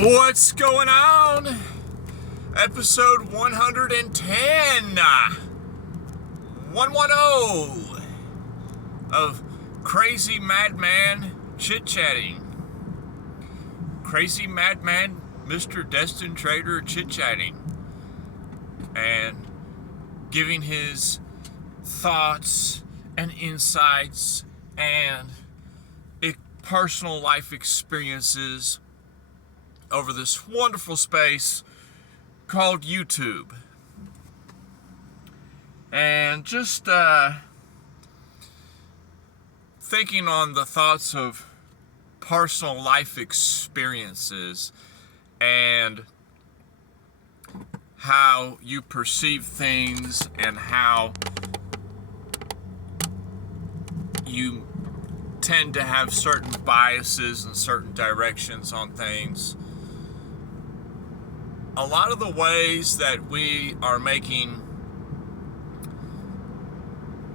What's going on? Episode 110, 110 of Crazy Madman Chit-Chatting. Crazy Madman Mr. Destin Trader Chit-Chatting. And giving his thoughts and insights and personal life experiences over this wonderful space called YouTube. And just thinking on the thoughts of personal life experiences and how you perceive things and how you tend to have certain biases and certain directions on things. A lot of the ways that we are making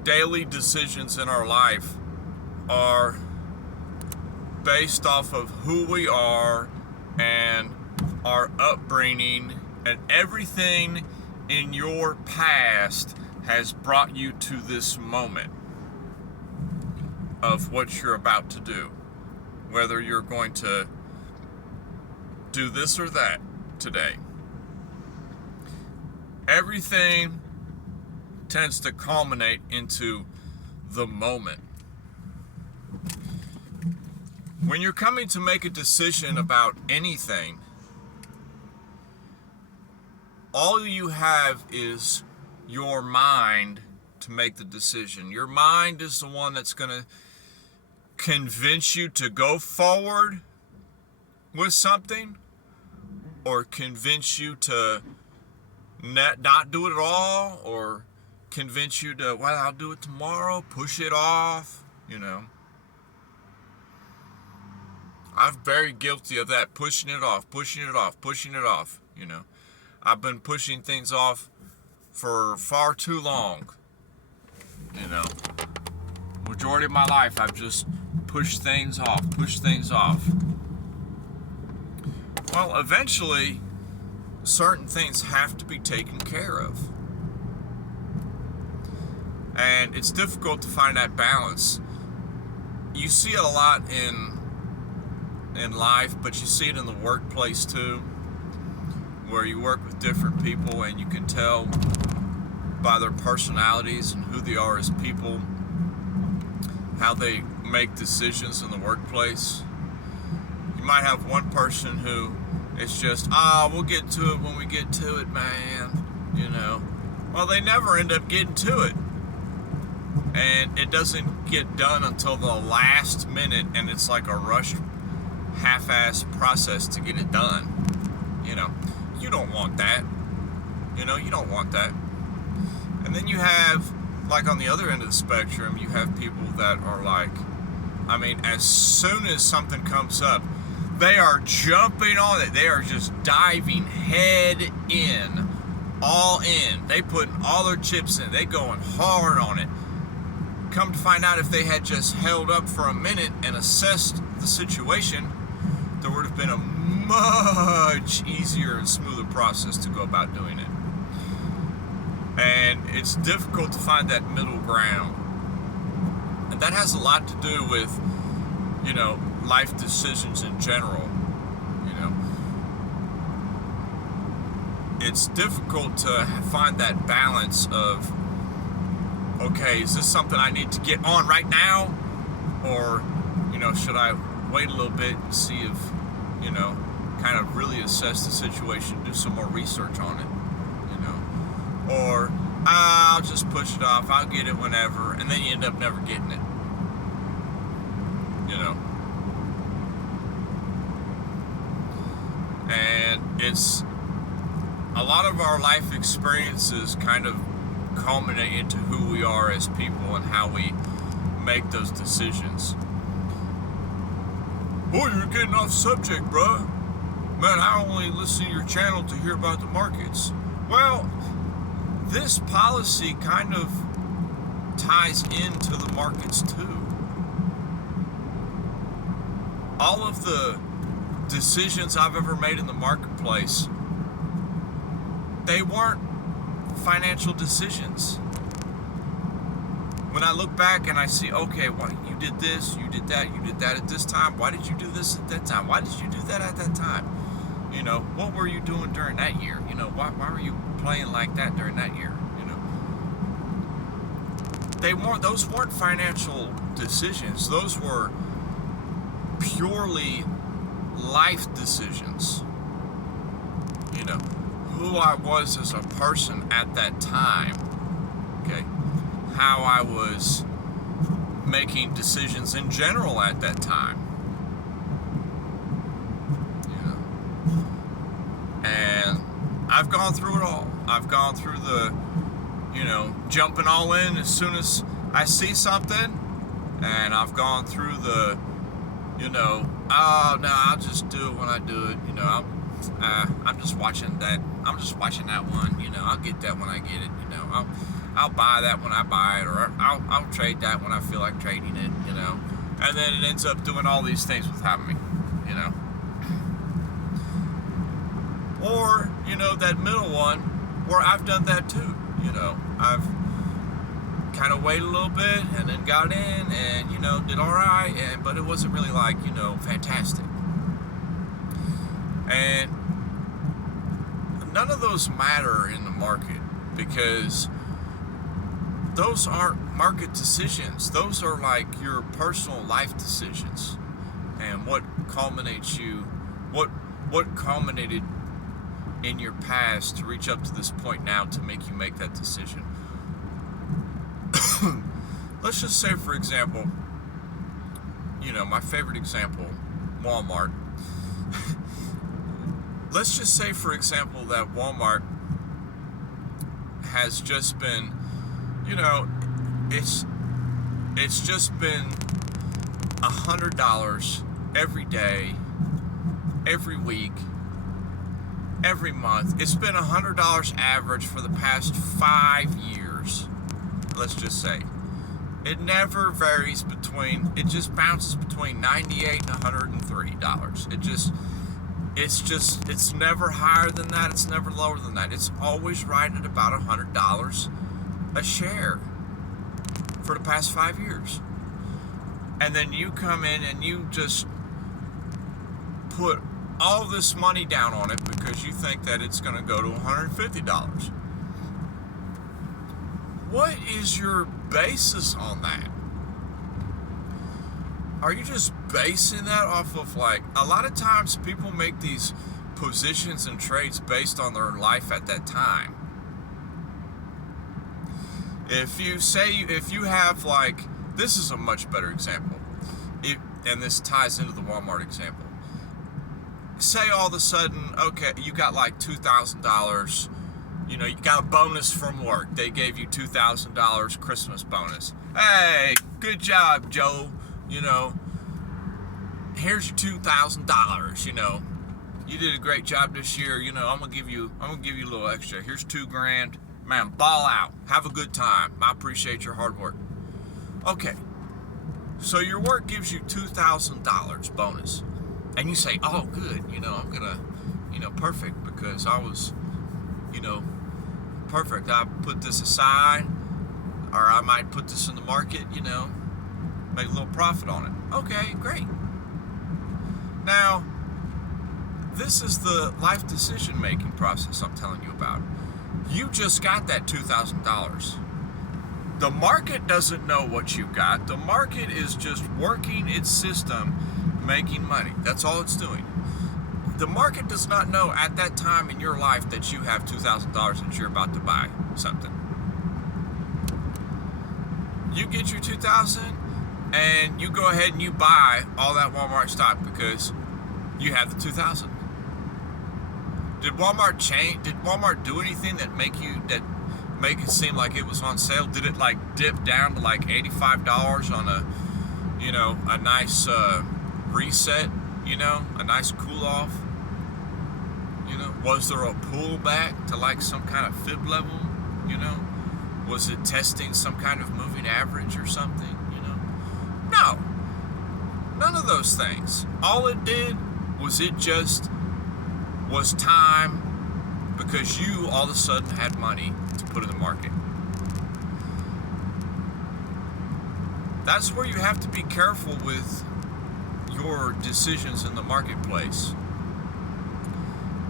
daily decisions in our life are based off of who we are and our upbringing, and everything in your past has brought you to this moment of what you're about to do. Whether you're going to do this or that today. Everything tends to culminate into the moment. When you're coming to make a decision about anything, all you have is your mind to make the decision. Your mind is the one that's going to convince you to go forward with something, or convince you to not do it at all, or convince you to, well, I'll do it tomorrow, push it off, I'm very guilty of that, pushing it off. I've been pushing things off for far too long. Majority of my life, I've just pushed things off. Well, eventually, certain things have to be taken care of. And it's difficult to find that balance. You see it a lot in life, but you see it in the workplace too, where you work with different people and you can tell by their personalities and who they are as people, how they make decisions in the workplace. You might have one person who is just, we'll get to it when we get to it, man. Well, they never end up getting to it. And it doesn't get done until the last minute, and it's like a rushed, half-assed process to get it done. You don't want that. You don't want that. And then you have, like on the other end of the spectrum, you have people that are like, as soon as something comes up, they are jumping on it. They are just diving head in, all in. They putting all their chips in. They going hard on it. Come to find out, if they had just held up for a minute and assessed the situation, there would have been a much easier and smoother process to go about doing it. And it's difficult to find that middle ground. And that has a lot to do with, life decisions in general. It's difficult to find that balance of, okay, is this something I need to get on right now? Or, should I wait a little bit and see if, kind of really assess the situation, do some more research on it, Or, I'll just push it off, I'll get it whenever, and then you end up never getting it. And it's, a lot of our life experiences kind of culminate into who we are as people and how we make those decisions. Boy, you're getting off subject, bruh. Man, I only listen to your channel to hear about the markets. Well, this policy kind of ties into the markets too. All of the decisions I've ever made in the marketplace, they weren't financial decisions. When I look back and I see, okay, well, you did this, you did that at this time. Why did you do this at that time? Why did you do that at that time? You know, what were you doing during that year? You know, why were you playing like that during that year? You know, those weren't financial decisions. Those were purely life decisions. You know, who I was as a person at that time. Okay, how I was making decisions in general at that time. And I've gone through it all. I've gone through the, you know, jumping all in as soon as I see something. And I've gone through the, you know, oh, no, I'll just do it when I do it. You know, I'm just watching that. I'm just watching that one. You know, I'll get that when I get it. You know, I'll buy that when I buy it. Or I'll trade that when I feel like trading it, you know. And then it ends up doing all these things without me, you know. Or, you know, that middle one where I've done that too. You know, I've kind of waited a little bit and then got in and, you know, did all right, but it wasn't really like, you know, fantastic. And none of those matter in the market because those aren't market decisions. Those are like your personal life decisions and what culminates you, what culminated in your past to reach up to this point now to make you make that decision. Let's just say, for example, you know, my favorite example, Walmart. Let's just say, for example, that Walmart has just been, you know, it's just been $100 every day, every week, every month. It's been $100 average for the past 5 years. Let's just say. It never varies it just bounces between $98 and $103. It's never higher than that. It's never lower than that. It's always right at about $100 a share for the past 5 years. And then you come in and you just put all this money down on it because you think that it's going to go to $150. What is your basis on that? Are you just basing that off of, like, a lot of times people make these positions and trades based on their life at that time. If you have, like, this is a much better example, and this ties into the Walmart example. Say all of a sudden, okay, you got like $2,000, you know, you got a bonus from work. They gave you $2,000 Christmas bonus. Hey, good job, Joe. You know, here's your $2,000. You know, you did a great job this year. You know, I'm gonna give you a little extra. Here's $2,000. Man, ball out. Have a good time. I appreciate your hard work. Okay, so your work gives you $2,000 bonus, and you say, oh, good. You know, I'm gonna, you know, perfect, because I was, you know, perfect. I put this aside, or I might put this in the market, you know, make a little profit on it. Okay, great. Now, this is the life decision-making process I'm telling you about. You just got that $2,000. The market doesn't know what you got. The market is just working its system, making money. That's all it's doing. The market does not know at that time in your life that you have $2,000 that you're about to buy something. You get your $2,000 and you go ahead and you buy all that Walmart stock because you have the $2,000. Did Walmart change? Did Walmart do anything that make it seem like it was on sale? Did it like dip down to like $85 on a, you know, a nice reset? You know, a nice cool off? You know, was there a pullback to like some kind of fib level? You know, was it testing some kind of moving average or something? You know, no, none of those things. All it did Was it just, was time because you all of a sudden had money to put in the market? That's where you have to be careful with your decisions in the marketplace,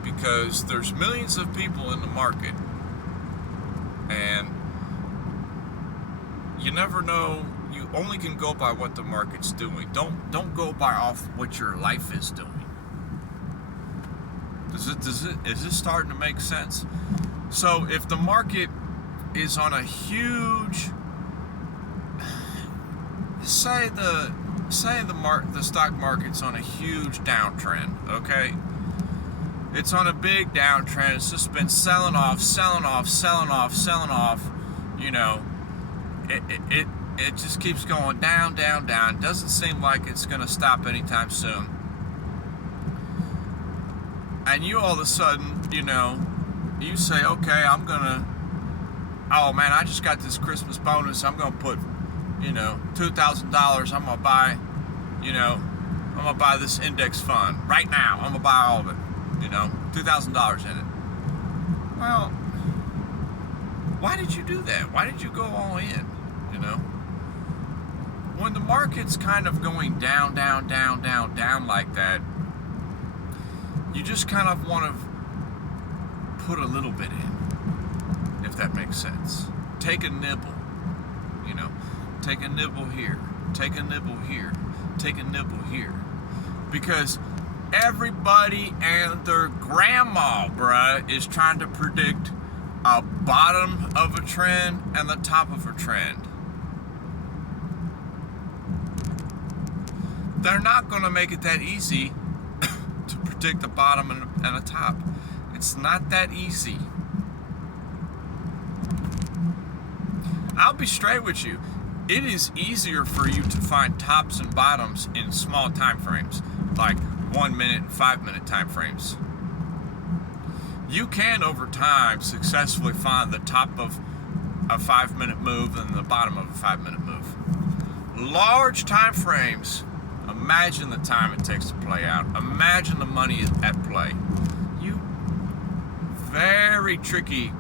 because there's millions of people in the market, and you never know. You only can go by what the market's doing. Don't go by off what your life is doing. Is this starting to make sense? So if the market is on a huge, say the stock market's on a huge downtrend, okay? It's on a big downtrend. It's just been selling off. You know, it just keeps going down. Doesn't seem like it's going to stop anytime soon. And you all of a sudden, you know, you say, okay, oh man, I just got this Christmas bonus. I'm going to put, you know, $2,000. I'm going to buy this index fund right now. I'm going to buy all of it, you know, $2,000 in it. Well, why did you do that? Why did you go all in, you know? When the market's kind of going down like that, you just kind of want to put a little bit in, if that makes sense. Take a nibble, you know. Take a nibble here, take a nibble here, take a nibble here. Because everybody and their grandma, bruh, is trying to predict a bottom of a trend and the top of a trend. They're not going to make it that easy to predict the bottom and the top. It's not that easy. I'll be straight with you. It is easier for you to find tops and bottoms in small time frames, like 1 minute and 5 minute time frames. You can, over time, successfully find the top of a 5 minute move and the bottom of a 5 minute move. Large time frames, imagine the time it takes to play out. Imagine the money at play. Very tricky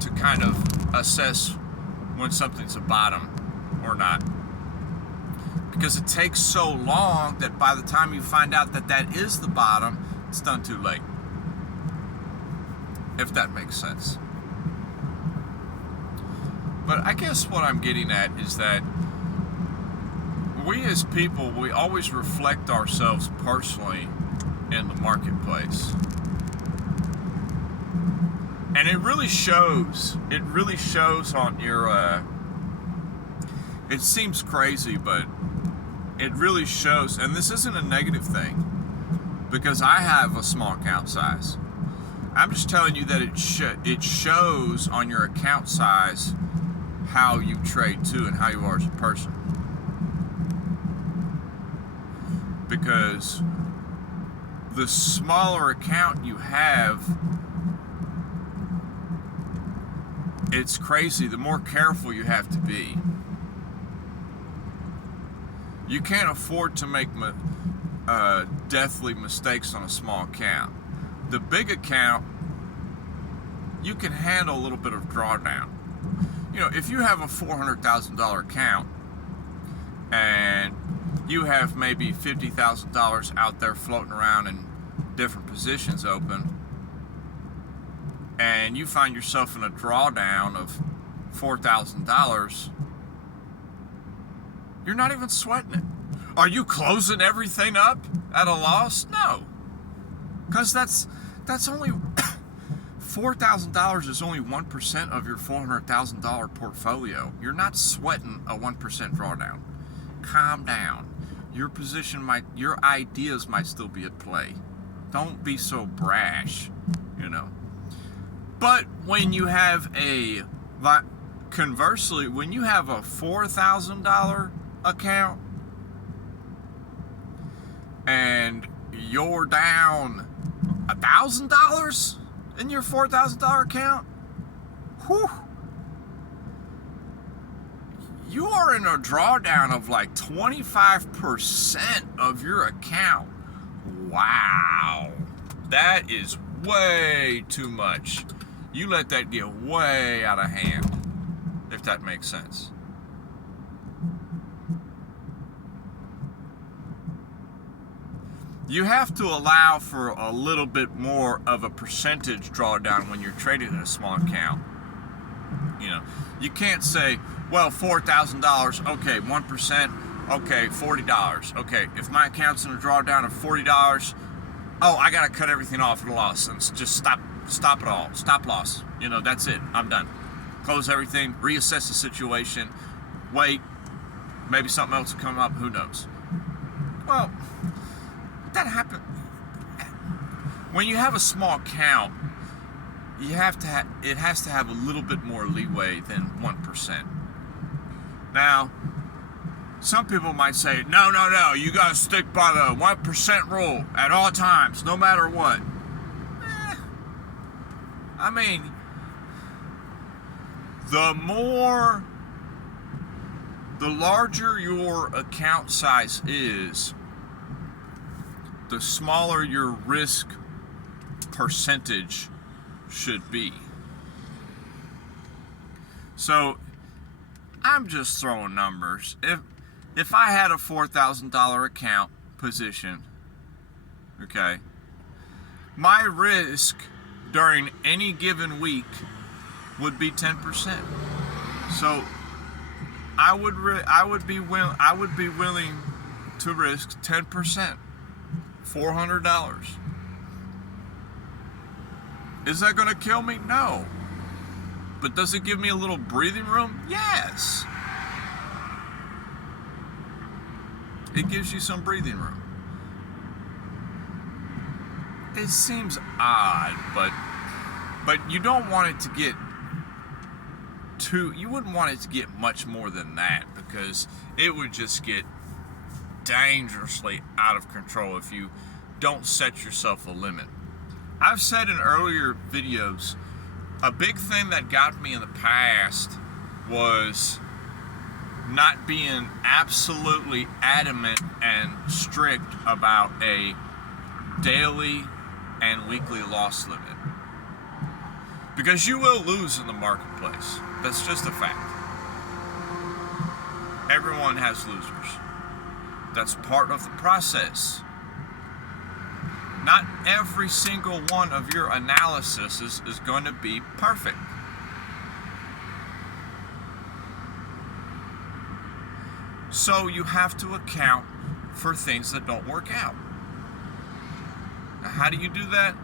to kind of assess when something's a bottom or not, because it takes so long that by the time you find out that that is the bottom, it's done too late, if that makes sense. But I guess what I'm getting at is that we as people, we always reflect ourselves personally in the marketplace. And it really shows. It really shows on your, it seems crazy, but it really shows. And this isn't a negative thing, because I have a small account size. I'm just telling you that it shows on your account size how you trade too and how you are as a person. Because the smaller account you have, it's crazy. The more careful you have to be. You can't afford to make deathly mistakes on a small account. The big account, you can handle a little bit of drawdown. You know, if you have a $400,000 account and you have maybe $50,000 out there floating around in different positions open, and you find yourself in a drawdown of $4,000, you're not even sweating it. Are you closing everything up at a loss? No, because that's only $4,000 is only 1% of your $400,000 portfolio. You're not sweating a 1% drawdown. Calm down. Your ideas might still be at play. Don't be so brash, you know. But when you have conversely, when you have a $4,000 account and you're down $1,000 in your $4,000 account, whew, you are in a drawdown of like 25% of your account. wow, that is way too much. You let that get way out of hand, if that makes sense. You have to allow for a little bit more of a percentage drawdown when you're trading in a small account. You know, you can't say, well, $4,000, okay, 1%, okay, $40. Okay, if my account's in a drawdown of $40, oh, I gotta cut everything off at a loss and just stop it all. Stop loss. You know, that's it. I'm done. Close everything, reassess the situation, wait, maybe something else will come up, who knows. Well, that happens. When you have a small account, it has to have a little bit more leeway than 1%. Now, some people might say, no, you gotta stick by the 1% rule at all times, no matter what. I mean, the larger your account size is, the smaller your risk percentage should be. So, I'm just throwing numbers. If I had a $4,000 account position, okay, my risk during any given week would be 10%. So I would be willing to risk 10%, $400. Is that going to kill me? No. But does it give me a little breathing room? Yes. It gives you some breathing room. It seems odd, but you don't want it to get you wouldn't want it to get much more than that, because it would just get dangerously out of control if you don't set yourself a limit. I've said in earlier videos, a big thing that got me in the past was not being absolutely adamant and strict about a daily and weekly loss limit. Because you will lose in the marketplace. That's just a fact. Everyone has losers. That's part of the process. Not every single one of your analysis is going to be perfect. So you have to account for things that don't work out. Now, how do you do that?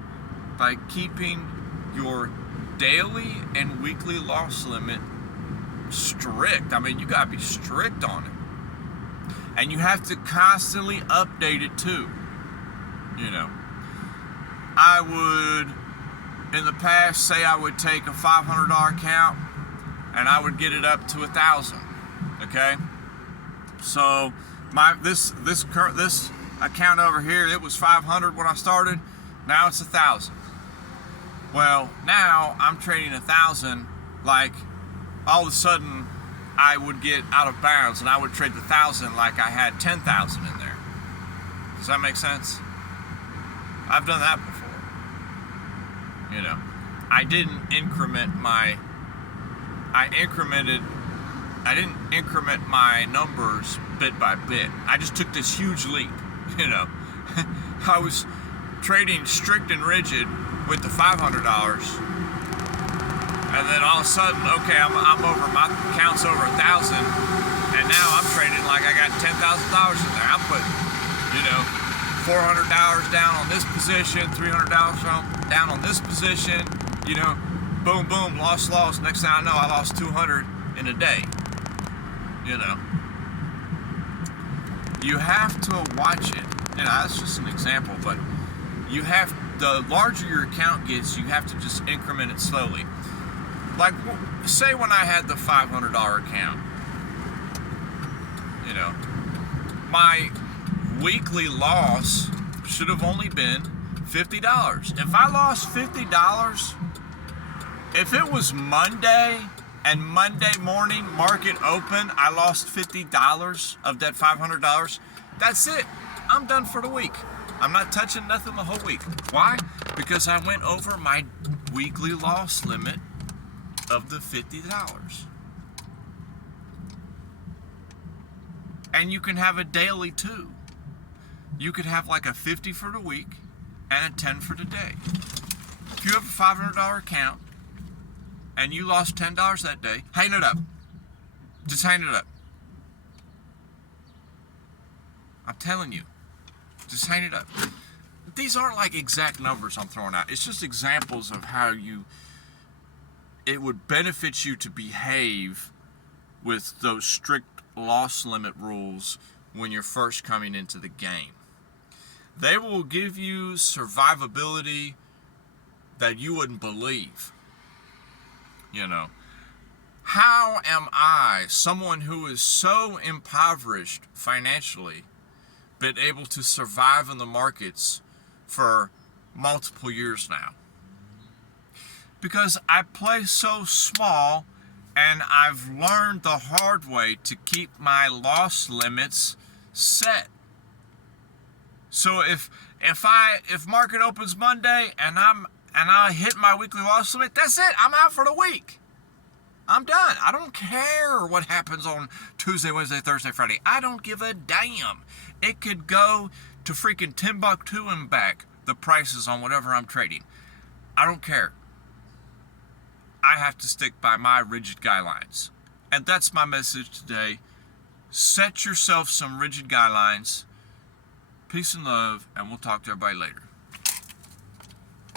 By keeping your daily and weekly loss limit strict. I mean, you gotta be strict on it. And you have to constantly update it too. You know, I would, in the past, say I would take a $500 account and I would get it up to $1,000. Okay? So this account over here, it was $500 when I started. Now it's $1,000. Well, now I'm trading $1,000. Like, all of a sudden, I would get out of bounds and I would trade the $1,000 like I had $10,000 in there. Does that make sense? I've done that before. You know, I didn't increment my numbers bit by bit. I just took this huge leap, you know. I was trading strict and rigid with the $500, and then all of a sudden, okay, I'm over, my account's over $1,000, and now I'm trading like I got $10,000 in there. I'm putting, you know, $400 down on this position, $300 down on this position, you know, boom, boom, loss. Next thing I know, I lost 200 in a day. You know, you have to watch it. You know, that's just an example, but the larger your account gets, you have to just increment it slowly. Like, say when I had the $500 account, you know, my weekly loss should have only been $50. If I lost $50, if it was Monday and Monday morning market open, I lost $50 of that $500, that's it. I'm done for the week. I'm not touching nothing the whole week. Why? Because I went over my weekly loss limit of the $50. And you can have a daily too. You could have like a 50 for the week and a 10 for the day. If you have a $500 account and you lost $10 that day, hang it up. Just hang it up. I'm telling you. Just hang it up. These aren't like exact numbers I'm throwing out. It's just examples of how it would benefit you to behave with those strict loss limit rules when you're first coming into the game. They will give you survivability that you wouldn't believe. You know, how am I, someone who is so impoverished financially, been able to survive in the markets for multiple years now? Because I play so small, and I've learned the hard way to keep my loss limits set. So if market opens Monday and I hit my weekly loss limit, that's it. I'm out for the week. I'm done. I don't care what happens on Tuesday, Wednesday, Thursday, Friday. I don't give a damn. It could go to freaking Timbuktu and back, the prices on whatever I'm trading. I don't care. I have to stick by my rigid guidelines. And that's my message today. Set yourself some rigid guidelines. Peace and love, and we'll talk to everybody later.